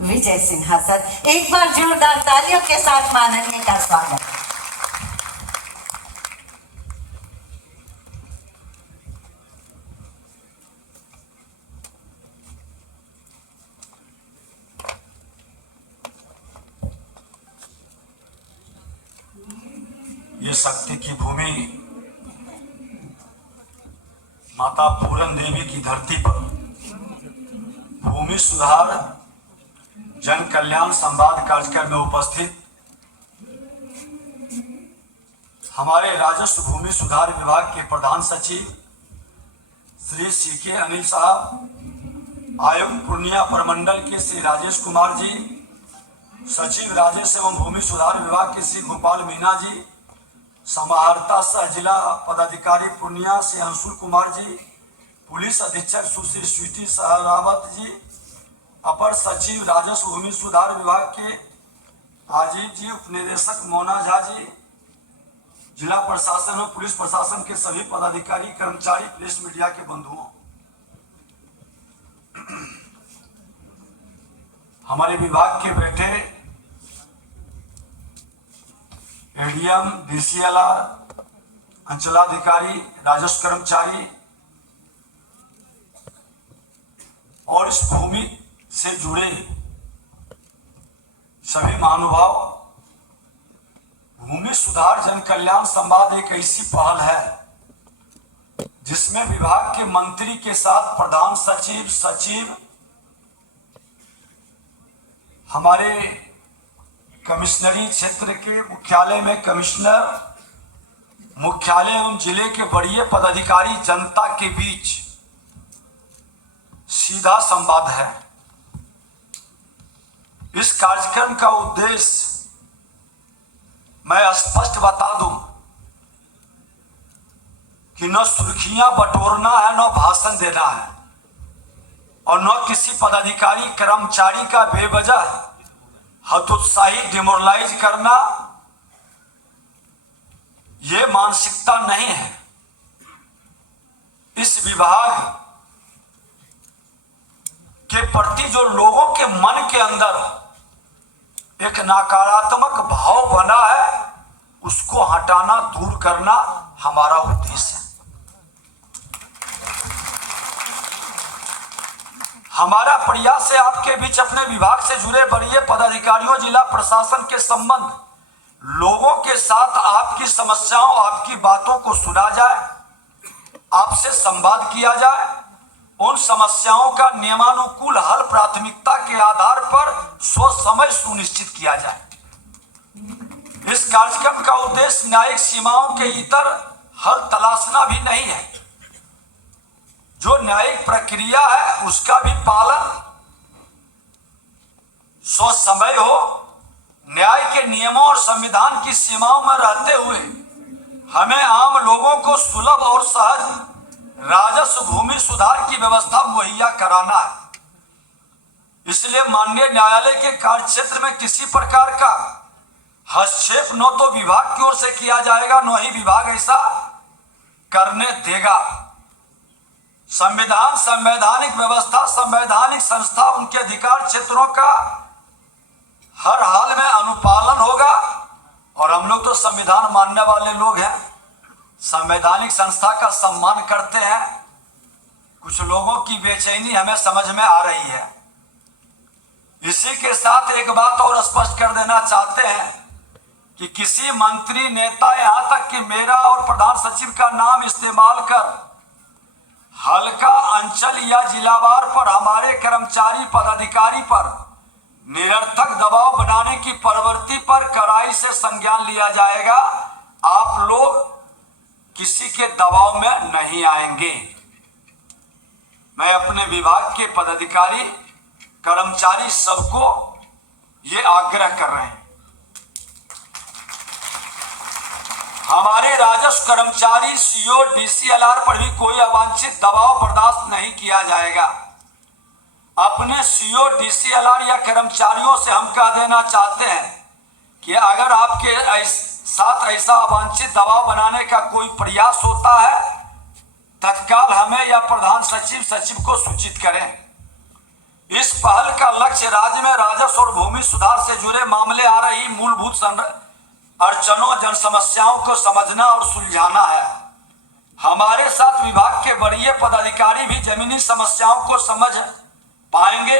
Vijay Sinha sir, एक बार जोरदार तालियों के साथ माननीय का स्वागत। ये शक्ति की भूमि माता पूरन देवी की धरती पर भूमि सुधार जन कल्याण संवाद कार्यक्रम में उपस्थित हमारे राजस्व भूमि सुधार विभाग के प्रधान सचिव श्री सीके अनिल साहब, आयुक्त पूर्णिया प्रमंडल के श्री राजेश कुमार जी, सचिव राजस्व एवं भूमि सुधार विभाग के श्री गोपाल मीना जी, समाहर्ता सह जिला पदाधिकारी पूर्णिया से अंशुल कुमार जी, पुलिस अधीक्षक सुश्री स्वीटी सहरावत जी, अपर सचिव राजस्व भूमि सुधार विभाग के आजीव जी, उपनिदेशक मोना झा जी, जिला प्रशासन और पुलिस प्रशासन के सभी पदाधिकारी कर्मचारी, प्रेस मीडिया के बंधुओं, हमारे विभाग के बैठे एडीएम, डीसीएलआर, अंचलाधिकारी, राजस्व कर्मचारी और इस भूमि से जुड़े सभी महानुभाव, भूमि सुधार जन कल्याण संवाद एक ऐसी पहल है जिसमें विभाग के मंत्री के साथ प्रधान सचिव, सचिव, हमारे कमिश्नरी क्षेत्र के मुख्यालय में कमिश्नर, मुख्यालय एवं जिले के बड़े पदाधिकारी, जनता के बीच सीधा संवाद है। इस कार्यक्रम का उद्देश्य मैं स्पष्ट बता दूं कि न सुर्खियां बटोरना है, न भाषण देना है और न किसी पदाधिकारी कर्मचारी का बेवजह हतोत्साही डिमोरलाइज करना, ये मानसिकता नहीं है। इस विभाग के प्रति जो लोगों के मन के अंदर एक नकारात्मक भाव बना है, उसको हटाना, दूर करना हमारा उद्देश्य है। हमारा प्रयास है आपके बीच अपने विभाग से जुड़े बड़े पदाधिकारियों, जिला प्रशासन के संबंध, लोगों के साथ आपकी समस्याओं, आपकी बातों को सुना जाए, आपसे संवाद किया जाए, उन समस्याओं का नियमानुकूल हल प्राथमिकता के आधार पर समय सुनिश्चित किया जाए। इस कार्यक्रम का उद्देश्य न्यायिक सीमाओं के इतर हल तलाशना भी नहीं है। जो न्यायिक प्रक्रिया है उसका भी पालन समय हो, न्याय के नियमों और संविधान की सीमाओं में रहते हुए हमें आम लोगों को सुलभ और सहज राजस्व भूमि सुधार की व्यवस्था मुहैया कराना है। इसलिए माननीय न्यायालय के कार्य क्षेत्र में किसी प्रकार का हस्तक्षेप न तो विभाग की ओर से किया जाएगा, न ही विभाग ऐसा करने देगा। संविधान, संवैधानिक व्यवस्था, संवैधानिक संस्था, उनके अधिकार क्षेत्रों का हर हाल में अनुपालन होगा और हम लोग तो संविधान मानने वाले लोग हैं, संवैधानिक संस्था का सम्मान करते हैं। कुछ लोगों की बेचैनी हमें समझ में आ रही है। इसी के साथ एक बात और स्पष्ट कर देना चाहते हैं कि किसी मंत्री, नेता, यहां तक कि मेरा और प्रधान सचिव का नाम इस्तेमाल कर हल्का, अंचल या जिलावार पर हमारे कर्मचारी, पदाधिकारी पर निरर्थक दबाव बनाने की प्रवृत्ति पर कड़ाई से संज्ञान लिया जाएगा। आप लोग किसी के दबाव में नहीं आएंगे। मैं अपने विभाग के पदाधिकारी, कर्मचारी सबको ये आग्रह कर रहे हैं। हमारे राजस्व कर्मचारी, सीओ, डीसीएलआर पर भी कोई अवांछित दबाव बर्दाश्त नहीं किया जाएगा। अपने सीओ, डीसीएलआर या कर्मचारियों से हम कह देना चाहते हैं कि अगर आपके साथ ऐसा अवांछित दबाव बनाने का कोई प्रयास होता है, तत्काल हमें या प्रधान सचिव, सचिव को सूचित करें। इस पहल का लक्ष्य राज्य में राजस्व और भूमि सुधार से जुड़े मामले आ रही मूलभूत अड़चनों जन समस्याओं को समझना और सुलझाना है। हमारे साथ विभाग के वरीय पदाधिकारी भी जमीनी समस्याओं को समझ पाएंगे,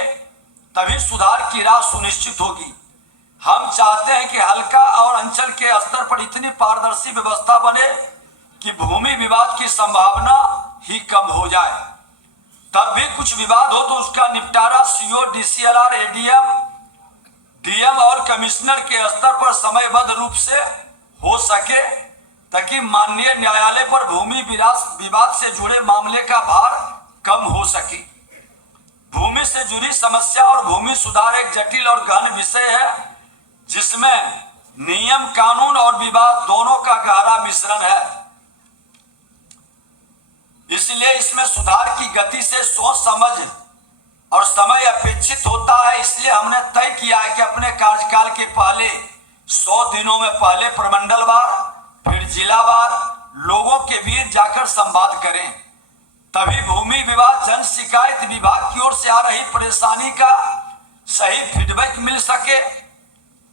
तभी सुधार की राह सुनिश्चित होगी। हम चाहते हैं कि हल्का और अंचल के स्तर पर इतनी पारदर्शी व्यवस्था बने कि भूमि विवाद की संभावना ही कम हो जाए। तब भी कुछ विवाद हो तो उसका निपटारा सीओ, डीसीएलआर, एडीएम, डीएम और कमिश्नर के स्तर पर समयबद्ध रूप से हो सके, ताकि माननीय न्यायालय पर भूमि विवाद से जुड़े मामले का भार कम हो सके। भूमि से जुड़ी समस्या और भूमि सुधार एक जटिल और गहन विषय है, जिसमें नियम, कानून और विवाद दोनों का गहरा मिश्रण है। इसलिए इसमें सुधार की गति से सोच समझ और समय अपेक्षित होता है। इसलिए हमने तय किया है कि अपने कार्यकाल के पहले 100 दिनों में पहले प्रमंडलवार, फिर जिलावार लोगों के बीच जाकर संवाद करें, तभी भूमि विवाद जन शिकायत विभाग की ओर से आ रही परेशानी का सही फीडबैक मिल सके।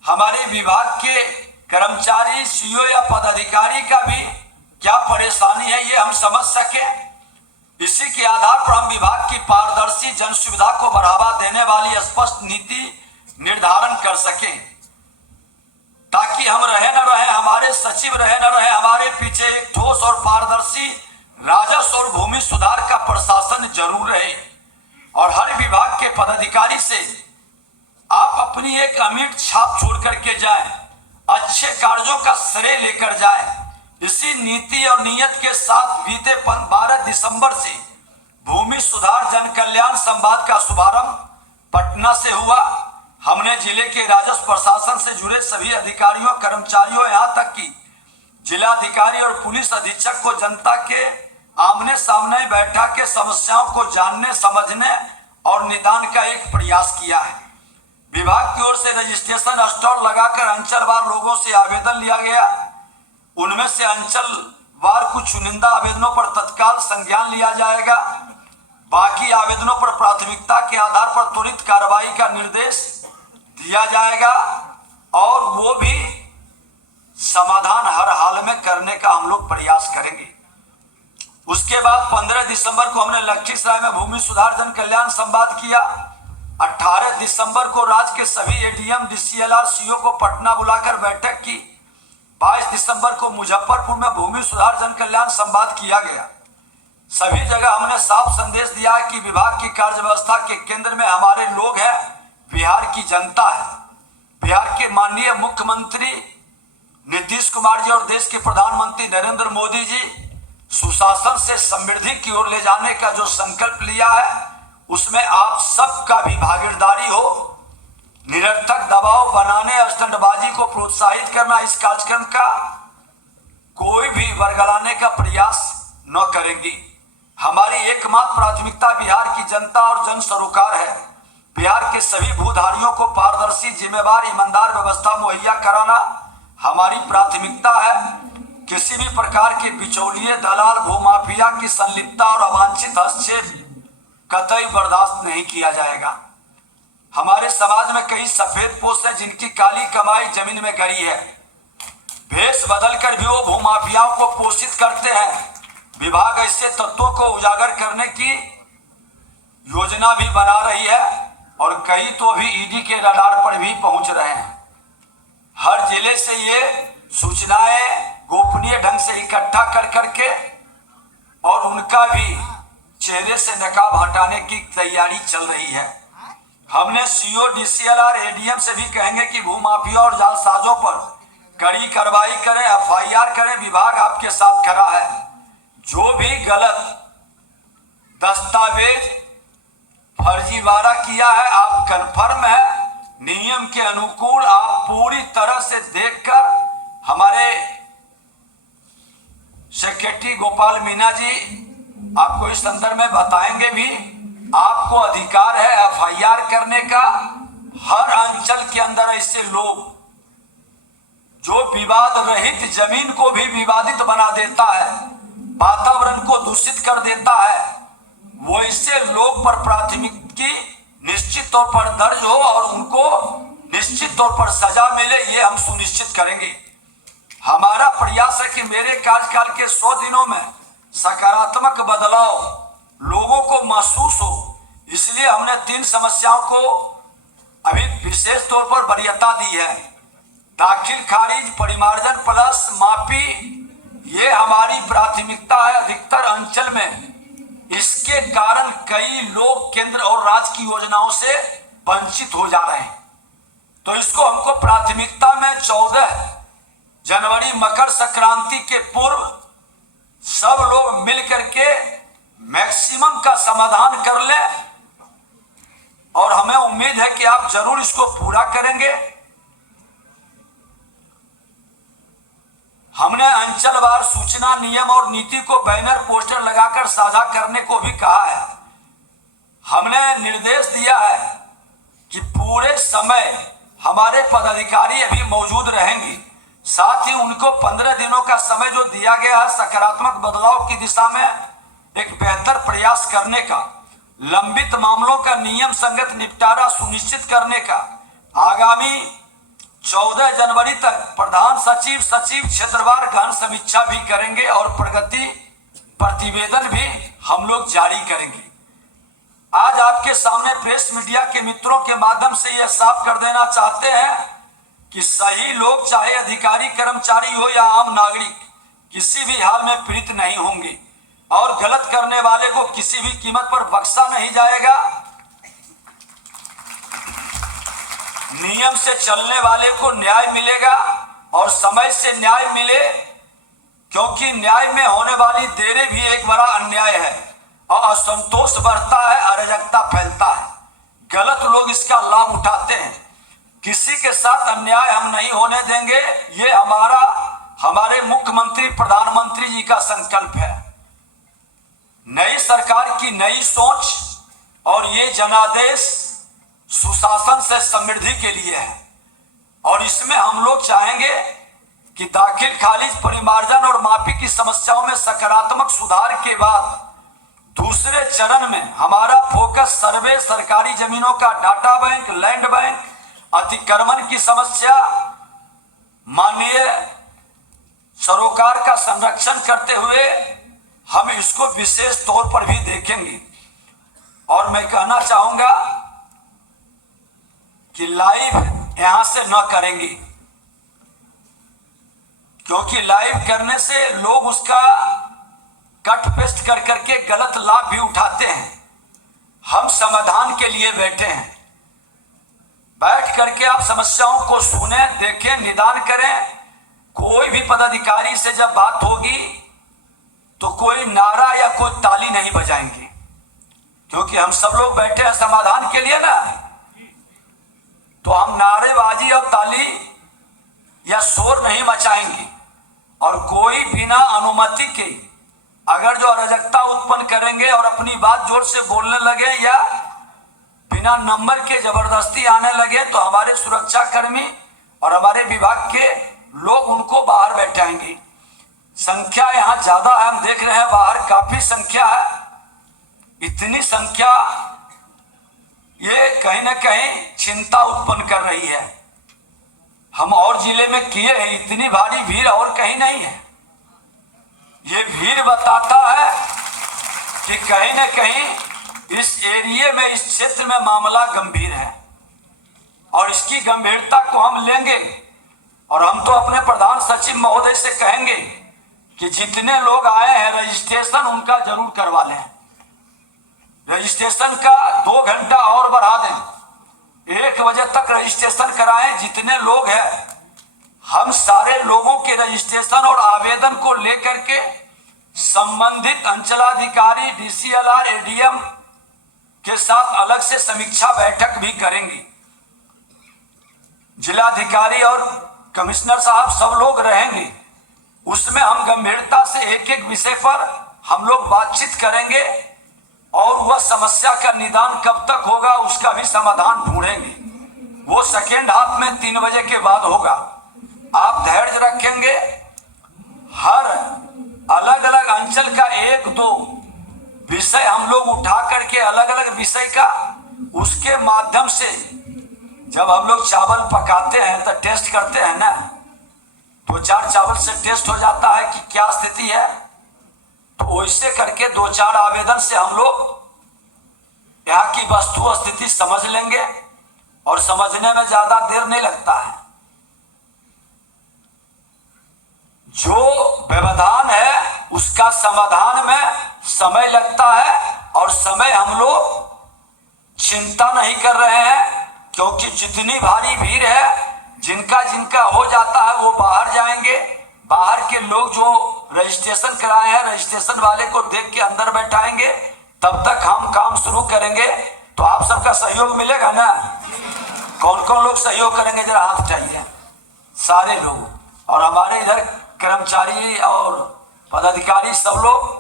हमारे विभाग के कर्मचारी, सीओ या पदाधिकारी का भी क्या परेशानी है ये हम समझ सके। इसी के आधार पर हम विभाग की पारदर्शी जन सुविधा को बढ़ावा देने वाली स्पष्ट नीति निर्धारण कर सके, ताकि हम रहे न रहे, हमारे सचिव रहे न रहे, हमारे पीछे एक ठोस और पारदर्शी राजस्व और भूमि सुधार का प्रशासन जरूर रहे। और हर विभाग के पदाधिकारी से आप अपनी एक अमिट छाप छोड़ करके जाएं, अच्छे कार्यों का श्रेय लेकर जाएं। इसी नीति और नियत के साथ बीते 12 दिसंबर से भूमि सुधार जन कल्याण संवाद का शुभारंभ पटना से हुआ। हमने जिले के राजस्व प्रशासन से जुड़े सभी अधिकारियों, कर्मचारियों, यहाँ तक कि जिलाधिकारी और पुलिस अधीक्षक को जनता के आमने सामने बैठा के समस्याओं को जानने, समझने और निदान का एक प्रयास किया है। विभाग की ओर से रजिस्ट्रेशन स्टॉल लगाकर अंचलवार लोगों से आवेदन लिया गया। उनमें से अंचलवार कुछ चुनिंदा आवेदनों पर तत्काल संज्ञान लिया जाएगा। बाकी आवेदनों पर प्राथमिकता के आधार पर त्वरित कार्रवाई का निर्देश दिया जाएगा और वो भी समाधान हर हाल में करने का हम लोग प्रयास करेंगे। उसके बाद 15 दिसंबर को हमने लखीसराय में भूमि सुधार जन कल्याण संवाद किया। 18 दिसंबर को राज्य के सभी एडीएम, डीसीएलआर, सीओ को पटना बुलाकर बैठक की। 22 दिसंबर को मुजफ्फरपुर में भूमि सुधार जन कल्याण संवाद किया गया। सभी जगह हमने साफ संदेश दिया है कि विभाग की कार्य व्यवस्था के केंद्र में हमारे लोग हैं, बिहार की जनता है। बिहार के माननीय मुख्यमंत्री नीतीश कुमार जी और देश के प्रधानमंत्री नरेंद्र मोदी जी सुशासन से समृद्धि की ओर ले जाने का जो संकल्प लिया है, उसमें आप सबका भी भागीदारी हो। निरर्थक दबाव बनाने, स्टंटबाजी को प्रोत्साहित करना, इस कार्यक्रम का कोई भी वर्गलाने का प्रयास न करेंगी। हमारी एकमात्र प्राथमिकता बिहार की जनता और जन सरोकार है। बिहार के सभी भूधारियों को पारदर्शी, जिम्मेवार, ईमानदार व्यवस्था मुहैया कराना हमारी प्राथमिकता है। किसी भी प्रकार के बिचौलिए, दलाल, भूमाफिया की संलिप्तता और अवांछित हस्तक्षेप कतई बर्दाश्त नहीं किया जाएगा। हमारे समाज में कई सफेद पोस्ट है जिनकी काली कमाई जमीन में गड़ी है। भेष बदलकर भी वो भूमाफियाओं को पोषित करते हैं। विभाग ऐसे तत्वों को उजागर करने की योजना भी बना रही है और कई तो भी ईडी के रडार पर भी पहुंच रहे हैं। हर जिले से ये सूचनाएं गोपनीय ढंग से इकट्ठा कर करके और उनका भी चेहरे से नकाब हटाने की तैयारी चल रही है। हमने सीओ, डीसीएलआर, एडीएम से भी कहेंगे कि भूमाफिया और जालसाजों पर कड़ी कार्रवाई करें, एफआईआर करें। विभाग आपके साथ खड़ा है। जो भी गलत दस्तावेज फर्जीवाड़ा किया है, आप कन्फर्म है, नियम के अनुकूल आप पूरी तरह से देखकर हमारे सेक्रेटरी गोपाल मीना जी आपको इस संदर्भ में बताएंगे भी। आपको अधिकार है एफआईआर करने का। हर अंचल के अंदर ऐसे लोग जो विवाद रहित जमीन को भी विवादित बना देता है, वातावरण को दूषित कर देता है, वो ऐसे लोग पर प्राथमिकी निश्चित तौर पर दर्ज हो और उनको निश्चित तौर पर सजा मिले, ये हम सुनिश्चित करेंगे। हमारा प्रयास है कि मेरे कार्यकाल के 100 दिनों में सकारात्मक बदलाव लोगों को महसूस हो, इसलिए हमने 3 समस्याओं को अभी विशेष तौर पर वरीयता दी है। दाखिल खारिज, परिमार्जन प्लस माफी, ये हमारी प्राथमिकता है अधिकतर अंचल में। इसके कारण कई लोग केंद्र और राज्य की योजनाओं से वंचित हो जा रहे हैं, तो इसको हमको प्राथमिकता में 14 जनवरी मकर संक्रांति के पूर्व सब लोग मिल करके मैक्सिमम का समाधान कर ले, और हमें उम्मीद है कि आप जरूर इसको पूरा करेंगे। हमने अंचलवार सूचना, नियम और नीति को बैनर पोस्टर लगाकर साझा करने को भी कहा है। हमने निर्देश दिया है कि पूरे समय हमारे पदाधिकारी अभी मौजूद रहेंगे, साथ ही उनको 15 दिनों का समय जो दिया गया है सकारात्मक बदलाव की दिशा में एक बेहतर प्रयास करने का, लंबित मामलों का नियम संगत निपटारा सुनिश्चित करने का। आगामी 14 जनवरी तक प्रधान सचिव, सचिव क्षेत्रवार गहन समीक्षा भी करेंगे और प्रगति प्रतिवेदन भी हम लोग जारी करेंगे। आज आपके सामने प्रेस मीडिया के मित्रों के माध्यम से यह साफ कर देना चाहते हैं कि सही लोग, चाहे अधिकारी कर्मचारी हो या आम नागरिक, किसी भी हाल में पीड़ित नहीं होंगे और गलत करने वाले को किसी भी कीमत पर बख्शा नहीं जाएगा। नियम से चलने वाले को न्याय मिलेगा और समय से न्याय मिले, क्योंकि न्याय में होने वाली देरी भी एक बड़ा अन्याय है और असंतोष बढ़ता है, अराजकता फैलता है, गलत लोग इसका लाभ उठाते हैं। किसी के साथ अन्याय हम नहीं होने देंगे, ये हमारे मुख्यमंत्री प्रधानमंत्री जी का संकल्प है। नई सरकार की नई सोच और ये जनादेश सुशासन से समृद्धि के लिए है, और इसमें हम लोग चाहेंगे कि दाखिल खारिज, परिमार्जन और माफी की समस्याओं में सकारात्मक सुधार के बाद दूसरे चरण में हमारा फोकस सर्वे, सरकारी जमीनों का डाटा बैंक, लैंड बैंक, अतिक्रमण की समस्या, माननीय सरोकार का संरक्षण करते हुए हम इसको विशेष तौर पर भी देखेंगे। और मैं कहना चाहूंगा कि लाइव यहां से न करेंगे, क्योंकि लाइव करने से लोग उसका कट पेस्ट कर करके गलत लाभ भी उठाते हैं। हम समाधान के लिए बैठे हैं, बैठ करके आप समस्याओं को सुने, देखें, निदान करें। कोई भी पदाधिकारी से जब बात होगी तो कोई नारा या कोई ताली नहीं बजाएंगे, क्योंकि हम सब लोग बैठे हैं समाधान के लिए ना। तो हम नारेबाजी और ताली या शोर नहीं मचाएंगे, और कोई बिना अनुमति के अगर जो अराजकता उत्पन्न करेंगे और अपनी बात जोर से बोलने लगे या बिना नंबर के जबरदस्ती आने लगे, तो हमारे सुरक्षा कर्मी और हमारे विभाग के लोग उनको बाहर बैठाएंगे। संख्या यहाँ ज्यादा है, हम देख रहे हैं बाहर काफी संख्या है। इतनी संख्या ये कहीं ना कहीं चिंता उत्पन्न कर रही है। हम और जिले में किए हैं, इतनी भारी भीड़ और कहीं नहीं है। ये भीड़ बताता है कि कहीं ना कहीं इस एरिया में, इस क्षेत्र में मामला गंभीर है, और इसकी गंभीरता को हम लेंगे। और हम तो अपने प्रधान सचिव महोदय से कहेंगे कि जितने लोग आए हैं रजिस्ट्रेशन उनका जरूर करवा लें। रजिस्ट्रेशन का 2 घंटा और बढ़ा दें, 1 बजे तक रजिस्ट्रेशन कराएं। जितने लोग हैं हम सारे लोगों के रजिस्ट्रेशन और आवेदन को लेकर के संबंधित अंचलाधिकारी, DCLR, ADM के साथ अलग से समीक्षा बैठक भी करेंगे। जिलाधिकारी और कमिश्नर साहब सब लोग रहेंगे, उसमें हम गंभीरता से एक एक विषय पर हम लोग बातचीत करेंगे, और वह समस्या का निदान कब तक होगा उसका भी समाधान ढूंढेंगे। वो सेकेंड हाफ में 3 बजे के बाद होगा। आप धैर्य रखेंगे, हर अलग अलग अंचल का 1-2 विषय हम लोग उठा करके अलग अलग विषय का उसके माध्यम से जब हम लोग चावल पकाते हैं तो टेस्ट करते हैं ना, दो चार चावल से टेस्ट हो जाता है कि क्या स्थिति है। तो वैसे करके दो चार आवेदन से हम लोग यहाँ की वस्तु स्थिति समझ लेंगे और समझने में ज्यादा देर नहीं लगता है। जो व्यवधान है उसका समाधान में समय लगता है और समय हम लोग चिंता नहीं कर रहे हैं, क्योंकि जितनी भारी भीड़ है, जिनका जिनका हो जाता है वो बाहर जाएंगे। बाहर के लोग जो रजिस्ट्रेशन कराए हैं, रजिस्ट्रेशन वाले को देख के अंदर बैठाएंगे, तब तक हम काम शुरू करेंगे। तो आप सबका सहयोग मिलेगा ना? कौन कौन लोग सहयोग करेंगे जरा हाथ उठाइए। सारे लोग। और हमारे इधर कर्मचारी और पदाधिकारी सब लोग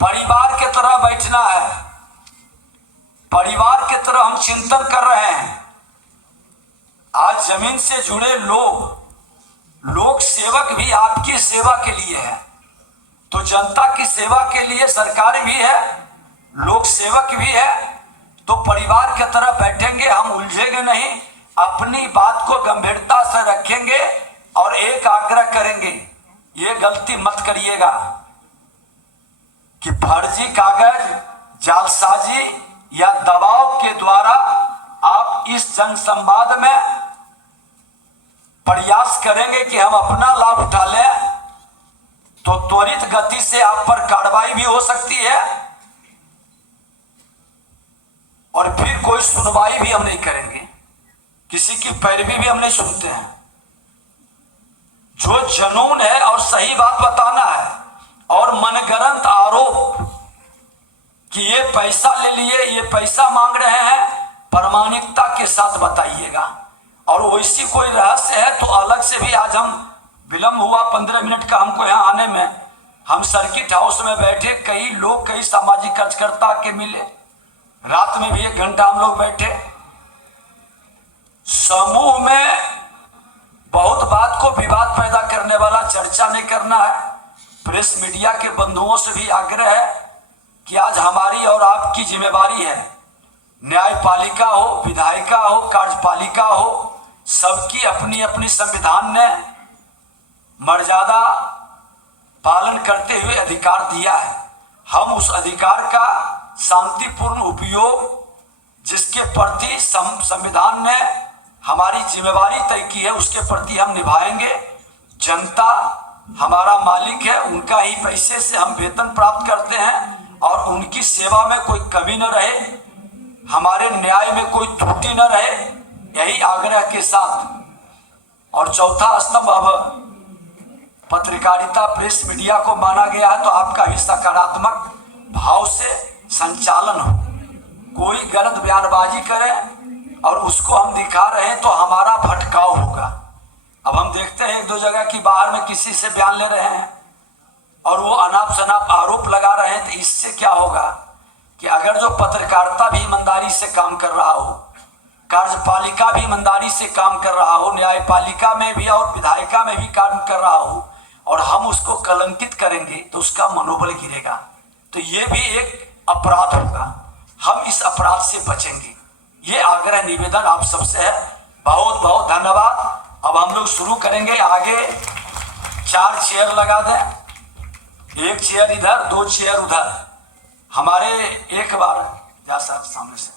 परिवार के तरह बैठना है। परिवार के तरह हम चिंतन कर रहे हैं। आज जमीन से जुड़े लोग सेवक भी आपकी सेवा के लिए है। तो जनता की सेवा के लिए सरकार भी है, लोक सेवक भी है। तो परिवार के तरह बैठेंगे, हम उलझेंगे नहीं, अपनी बात को गंभीरता से रखेंगे और एक आग्रह करेंगे, ये गलती मत करिएगा कि फर्जी कागज, जालसाजी या दबाव के द्वारा आप इस जनसंवाद में प्रयास करेंगे कि हम अपना लाभ उठा लें, तो त्वरित गति से आप पर कार्रवाई भी हो सकती है और फिर कोई सुनवाई भी हम नहीं करेंगे, किसी की पैरवी भी हम नहीं सुनते हैं। जो जुनून है और सही बात बताना है और मनगढ़ंत आरोप कि ये पैसा ले लिए, ये पैसा मांग रहे हैं, प्रामाणिकता के साथ बताइएगा। और वैसी कोई रहस्य है तो अलग से भी, आज हम विलंब हुआ 15 मिनट का हमको यहाँ आने में। हम सर्किट हाउस में बैठे, कई लोग, कई सामाजिक कार्यकर्ता के मिले, रात में भी 1 घंटा हम लोग बैठे। समूह में बहुत बात को विवाद पैदा करने वाला चर्चा नहीं करना है। प्रेस मीडिया के बंधुओं से भी आग्रह है कि आज हमारी और आपकी जिम्मेवारी है, न्यायपालिका हो, विधायिका हो, कार्यपालिका हो, सबकी अपनी अपनी संविधान ने मर्यादा पालन करते हुए अधिकार दिया है। हम उस अधिकार का शांतिपूर्ण उपयोग जिसके प्रति संविधान ने हमारी जिम्मेवारी तय की है, उसके प्रति हम निभाएंगे। जनता हमारा मालिक है, उनका ही पैसे से हम वेतन प्राप्त करते हैं और उनकी सेवा में कोई कमी न रहे, हमारे न्याय में कोई त्रुटि न रहे, यही आग्रह के साथ। और चौथा स्तंभ अब पत्रकारिता, प्रेस मीडिया को माना गया है, तो आपका भी सकारात्मक भाव से संचालन हो। कोई गलत बयानबाजी करे और उसको हम दिखा रहे हैं तो हमारा भटकाव होगा। अब हम देखते हैं 1-2 जगह की बाहर में किसी से बयान ले रहे हैं और वो अनाप शनाप आरोप लगा रहे हैं, तो इससे क्या होगा कि अगर जो पत्रकारिता भी ईमानदारी से काम कर रहा हो, कार्यपालिका भी ईमानदारी से काम कर रहा हो, न्यायपालिका में भी और विधायिका में भी काम कर रहा हो, और हम उसको कलंकित करेंगे तो उसका मनोबल गिरेगा, तो ये भी एक अपराध होगा। हम इस अपराध से बचेंगे, ये आग्रह निवेदन आप सबसे है। बहुत बहुत धन्यवाद। अब हम लोग शुरू करेंगे। आगे 4 चेयर लगा दें, 1 चेयर इधर, 2 चेयर उधर। हमारे एक बार जा सर सामने से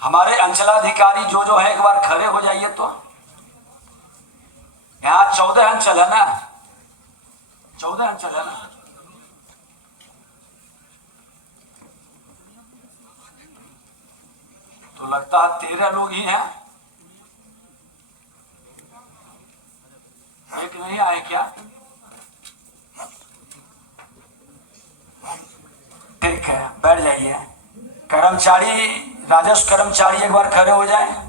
हमारे अंचलाधिकारी जो है, एक बार खड़े हो जाइए। तो यहाँ 14 अंचल है ना, 14 अंचल है ना। तो लगता है 13 लोग ही हैं, एक नहीं आए क्या? ठीक है, बैठ जाइए। कर्मचारी, राजस्व कर्मचारी एक बार खड़े हो जाएं।